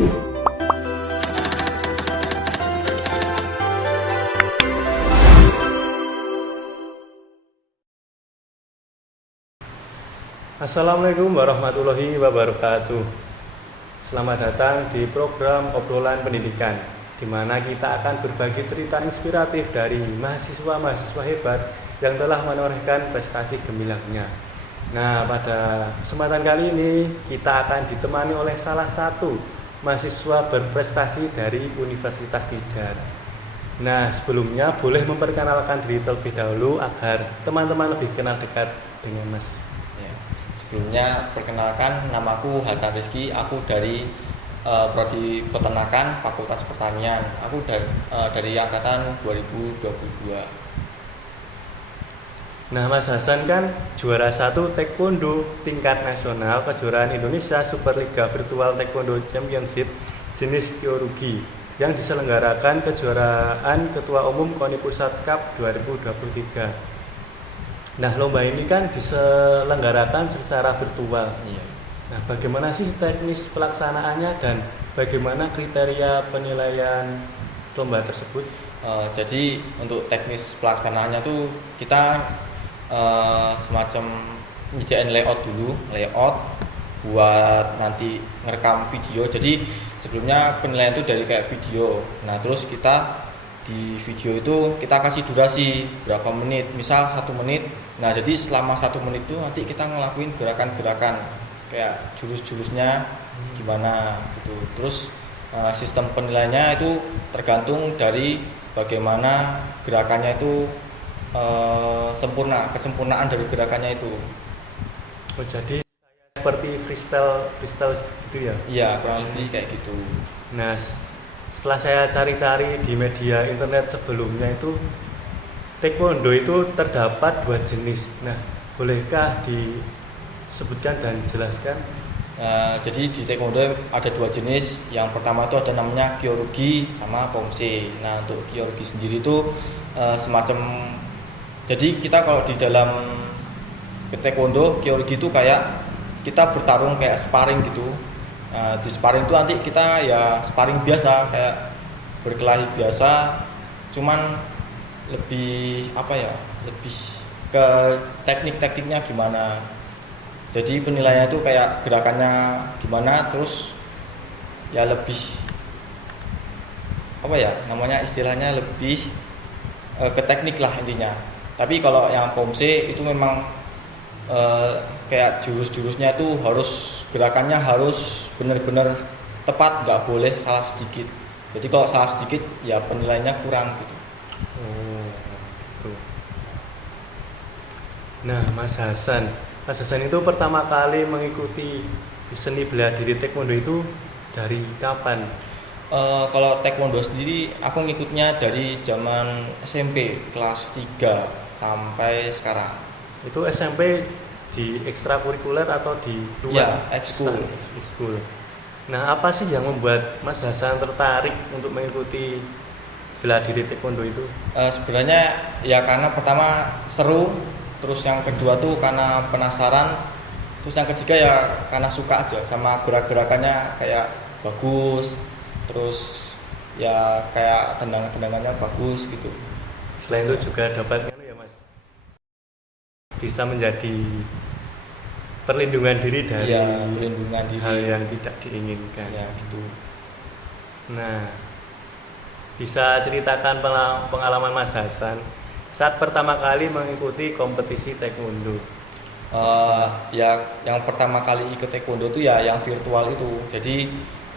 Assalamualaikum warahmatullahi wabarakatuh. Selamat datang di program obrolan pendidikan, di mana kita akan berbagi cerita inspiratif dari mahasiswa-mahasiswa hebat yang telah menorehkan prestasi gemilangnya. Nah, pada kesempatan kali ini kita akan ditemani oleh salah satu mahasiswa berprestasi dari Universitas Tidar. Nah, sebelumnya boleh memperkenalkan diri terlebih dahulu agar teman-teman lebih kenal dekat dengan Mas. Sebelumnya perkenalkan, namaku Hasan Rizky, aku dari Prodi Peternakan Fakultas Pertanian. Aku dari angkatan 2022. Nah, Mas Hasan kan juara 1 Taekwondo tingkat nasional kejuaraan Indonesia Superliga Virtual Taekwondo Championship jenis Kyorugi yang diselenggarakan kejuaraan Ketua Umum KONI Pusat Cup 2023. Nah, lomba ini kan diselenggarakan secara virtual. Iya. Nah, bagaimana sih teknis pelaksanaannya dan bagaimana kriteria penilaian lomba tersebut? Jadi untuk teknis pelaksanaannya tuh kita semacam nyediain layout buat nanti ngerekam video. Jadi sebelumnya penilaian itu dari kayak video. Nah, terus kita di video itu kita kasih durasi berapa menit, misal 1 menit. Nah, jadi selama 1 menit itu nanti kita ngelakuin gerakan-gerakan kayak jurus-jurusnya gimana gitu. Terus sistem penilaiannya itu tergantung dari bagaimana gerakannya itu kesempurnaan dari gerakannya itu. Oh, jadi seperti freestyle gitu ya? Iya, kurang lebih kayak gitu. Nah, setelah saya cari-cari di media internet sebelumnya itu Taekwondo itu terdapat 2 jenis. Nah, bolehkah disebutkan dan dijelaskan? Jadi di Taekwondo ada 2 jenis. Yang pertama itu ada namanya Kyorugi sama Pomse. Nah, untuk Kyorugi sendiri itu semacam, jadi kita kalau di dalam Taekwondo Kyorugi itu kayak kita bertarung kayak sparring gitu. Di sparring itu nanti kita ya sparring biasa kayak berkelahi biasa, cuman lebih lebih ke tekniknya gimana. Jadi penilaiannya itu kayak gerakannya gimana, terus ya lebih istilahnya lebih ke teknik lah intinya. Tapi kalau yang Pomse itu memang kayak jurus-jurusnya itu gerakannya harus benar-benar tepat, nggak boleh salah sedikit. Jadi kalau salah sedikit ya penilaiannya kurang gitu. Oh, gitu. Nah, Mas Hasan itu pertama kali mengikuti seni bela diri Taekwondo itu dari kapan? Kalau Taekwondo sendiri aku ngikutnya dari zaman SMP kelas 3 sampai sekarang. Itu SMP di ekstrakurikuler atau di luar? Ya, ekskul. Nah, apa sih yang membuat Mas Hasan tertarik untuk mengikuti bela diri Taekwondo itu? Sebenarnya ya karena pertama seru, terus yang kedua tuh karena penasaran, terus yang ketiga ya karena suka aja sama gerak-gerakannya kayak bagus, terus ya kayak tendangannya bagus gitu. Selain itu juga dapat ya Mas, bisa menjadi perlindungan diri dari hal yang tidak diinginkan. Ya gitu. Nah, bisa ceritakan pengalaman Mas Hasan saat pertama kali mengikuti kompetisi Taekwondo? Ya yang pertama kali ikut Taekwondo itu ya yang virtual itu. Jadi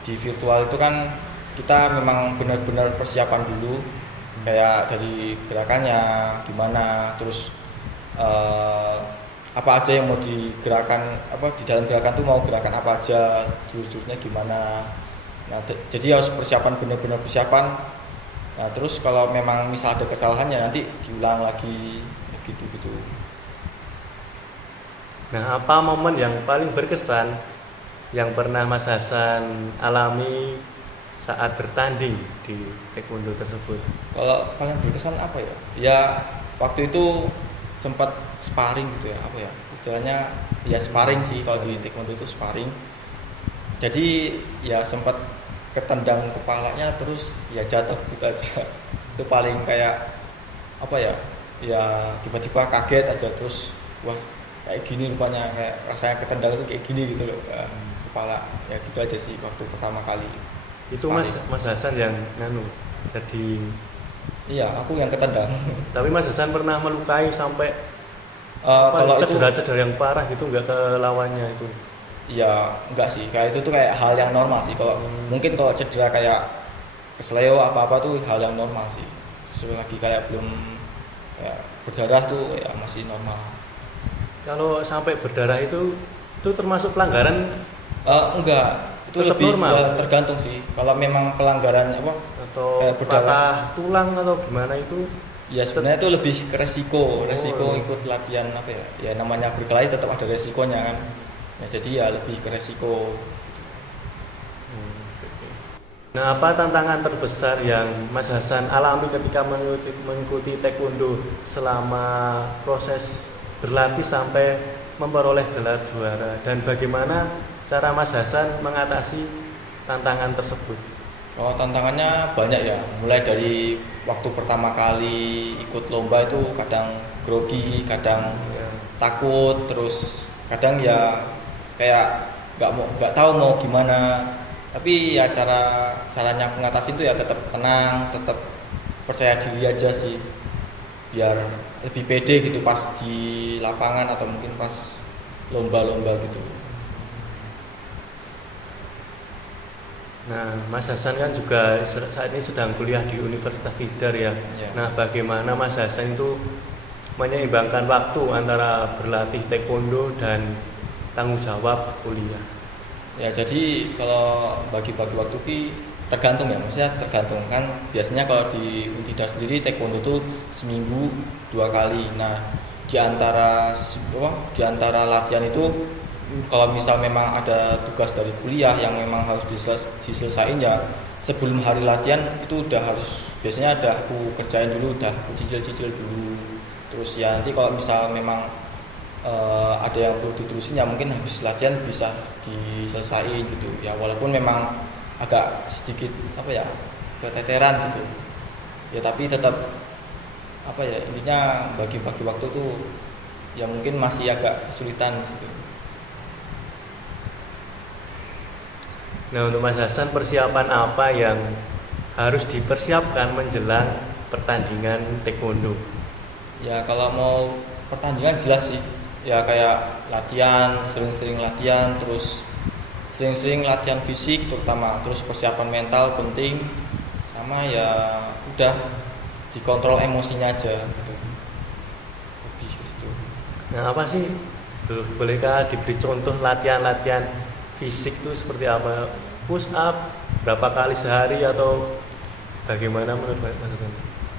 di virtual itu kan kita memang benar-benar persiapan dulu, kayak dari gerakannya gimana, terus apa aja yang mau digerakkan, di dalam gerakan tuh mau gerakan apa aja, jurus-jurusnya gimana. Nah, jadi harus benar-benar persiapan. Nah, terus kalau memang misal ada kesalahan ya nanti diulang lagi gitu. Nah, apa momen yang paling berkesan yang pernah Mas Hasan alami saat bertanding di Taekwondo tersebut? Kalau paling berkesan apa ya? Ya waktu itu sempat sparring gitu ya, istilahnya ya sparring sih, kalau di Taekwondo itu sparring. Jadi ya sempat ketendang kepalanya terus ya jatuh gitu aja. Itu paling kayak apa ya, ya tiba-tiba kaget aja terus wah kayak gini rupanya, kayak rasanya ketendang itu kayak gini gitu loh, kepala ya gitu aja sih waktu pertama kali. Itu Mas Hasan yang nganu jadi. Iya, aku yang ketendang. Tapi Mas Hasan pernah melukai sampai Kalau itu cedera-cedera yang parah gitu nggak ke lawannya itu? ya enggak sih, kayak itu tuh kayak hal yang normal sih. Kalau mungkin kalau cedera kayak kesleo apa-apa tuh hal yang normal sih. Selagi kayak belum kayak berdarah tuh ya masih normal. Kalau sampai berdarah itu termasuk pelanggaran Enggak, itu tetap lebih normal? ya, tergantung sih. Kalau memang pelanggaran apa Atau kayak berdarah, patah tulang atau gimana itu? ya sebenarnya itu lebih ke resiko Oh. ikut latihan apa ya, ya namanya berkelahi tetap ada resikonya kan ya, jadi ya lebih ke resiko. Oke. Nah, apa tantangan terbesar yang Mas Hasan alami ketika mengikuti taekwondo selama proses berlatih sampai memperoleh gelar juara, dan bagaimana cara Mas Hasan mengatasi tantangan tersebut? Oh, tantangannya banyak ya, mulai dari waktu pertama kali ikut lomba itu kadang grogi, kadang Ya. takut, terus kadang ya kayak nggak tahu mau gimana. Tapi ya caranya mengatasi itu ya tetap tenang, tetap percaya diri aja sih, biar lebih pede gitu pas di lapangan atau mungkin pas lomba-lomba gitu. Nah, Mas Hasan kan juga saat ini sedang kuliah di Universitas Tidar ya. Ya. Nah, bagaimana Mas Hasan itu menyeimbangkan waktu antara berlatih taekwondo dan tanggung jawab kuliah? Ya jadi kalau bagi-bagi waktu ki tergantung ya, maksudnya tergantung kan, biasanya kalau di Untida sendiri taekwondo tuh seminggu 2 kali. Nah di antara latihan itu kalau misal memang ada tugas dari kuliah yang memang harus diselesain ya sebelum hari latihan itu udah harus, biasanya ada aku kerjain dulu, udah aku cicil-cicil dulu. Terus ya nanti kalau misal memang ada yang perlu diterusin ya mungkin habis latihan bisa diselesain gitu ya, walaupun memang agak sedikit apa ya keteteran gitu ya, tapi tetap apa ya, intinya bagi-bagi waktu tuh ya mungkin masih agak kesulitan gitu. Nah, untuk Mas Hasan, persiapan apa yang harus dipersiapkan menjelang pertandingan taekwondo? Ya kalau mau pertandingan jelas sih ya kayak latihan, sering-sering latihan, terus sering-sering latihan fisik terutama, terus persiapan mental penting, sama ya udah dikontrol emosinya aja gitu. Lebih ke situ. Nah, apa sih? Bolehkah diberi contoh latihan-latihan fisik itu seperti apa? Push up berapa kali sehari atau bagaimana menurut Mas Hasan?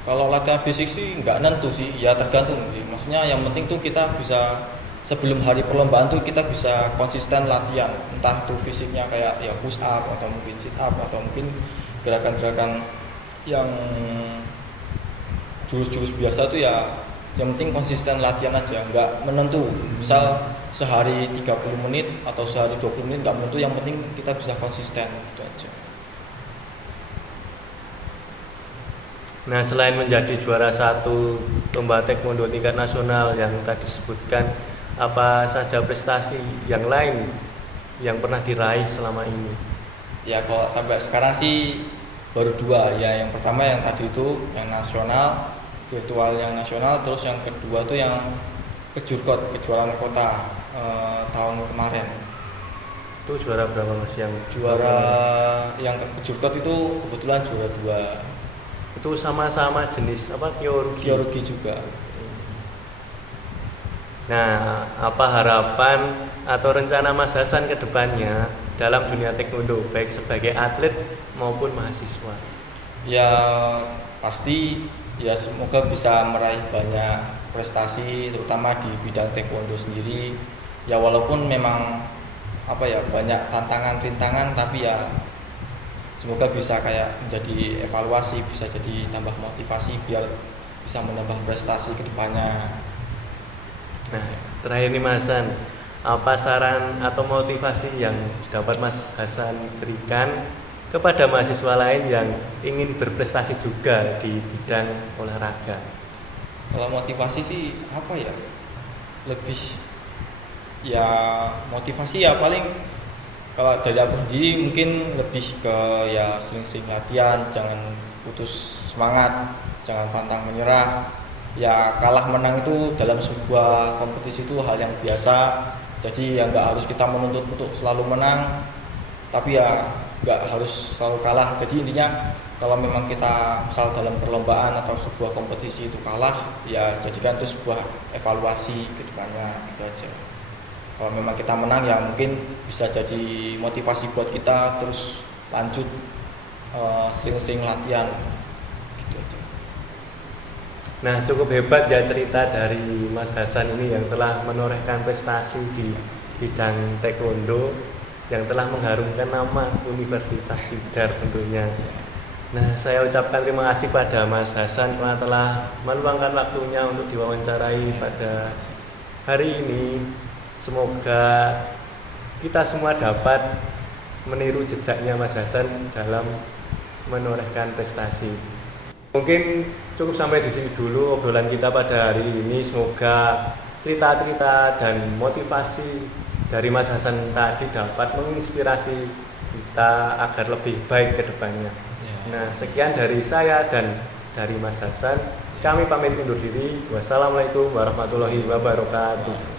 Kalau latihan fisik sih nggak nentu sih, ya tergantung sih. Maksudnya yang penting tuh kita bisa sebelum hari perlombaan tuh kita bisa konsisten latihan, entah tuh fisiknya kayak ya push up atau mungkin sit up atau mungkin gerakan-gerakan yang jurus-jurus biasa tuh ya yang penting konsisten latihan aja, nggak menentu. Misal sehari 30 menit atau sehari 20 menit nggak menentu, yang penting kita bisa konsisten gitu aja. Nah, selain menjadi juara satu lomba taekwondo tingkat nasional yang tadi disebutkan, apa saja prestasi yang lain yang pernah diraih selama ini? Ya kalau sampai sekarang sih baru 2 ya, yang pertama yang tadi itu yang nasional, virtual yang nasional, terus yang kedua tuh yang kejurkot, kejuaraan kota tahun kemarin. Itu juara berapa Mas yang Juara yang kejurkot itu kebetulan juara 2. itu sama-sama jenis apa, kyorugi? Kyorugi juga. Nah, apa harapan atau rencana Mas Hasan ke depannya dalam dunia taekwondo, baik sebagai atlet maupun mahasiswa? Ya pasti ya semoga bisa meraih banyak prestasi terutama di bidang taekwondo sendiri. Ya walaupun memang apa ya banyak tantangan rintangan, tapi ya semoga bisa kayak menjadi evaluasi, bisa jadi tambah motivasi biar bisa menambah prestasi ke depannya. Nah, terakhir nih Mas Hasan, apa saran atau motivasi yang dapat Mas Hasan berikan kepada mahasiswa lain yang ingin berprestasi juga di bidang olahraga? Kalau motivasi sih apa ya? Lebih ya motivasi ya paling kalau dari aku sendiri mungkin lebih ke ya sering-sering latihan, jangan putus semangat, jangan pantang menyerah. Ya kalah menang itu dalam sebuah kompetisi itu hal yang biasa. Jadi ya nggak harus kita menuntut untuk selalu menang, tapi ya nggak harus selalu kalah. Jadi intinya kalau memang kita misal dalam perlombaan atau sebuah kompetisi itu kalah, ya jadikan itu sebuah evaluasi ke depannya gitu aja. Kalau memang kita menang ya mungkin bisa jadi motivasi buat kita terus lanjut sering-sering latihan gitu aja. Nah, cukup hebat ya cerita dari Mas Hasan ini yang telah menorehkan prestasi di bidang taekwondo, yang telah mengharumkan nama Universitas Tidar tentunya. Nah, saya ucapkan terima kasih pada Mas Hasan karena telah meluangkan waktunya untuk diwawancarai pada hari ini. Semoga kita semua dapat meniru jejaknya Mas Hasan dalam menorehkan prestasi. Mungkin cukup sampai di sini dulu obrolan kita pada hari ini. Semoga cerita-cerita dan motivasi dari Mas Hasan tadi dapat menginspirasi kita agar lebih baik ke depannya. Nah, sekian dari saya dan dari Mas Hasan. Kami pamit undur diri. Wassalamualaikum warahmatullahi wabarakatuh.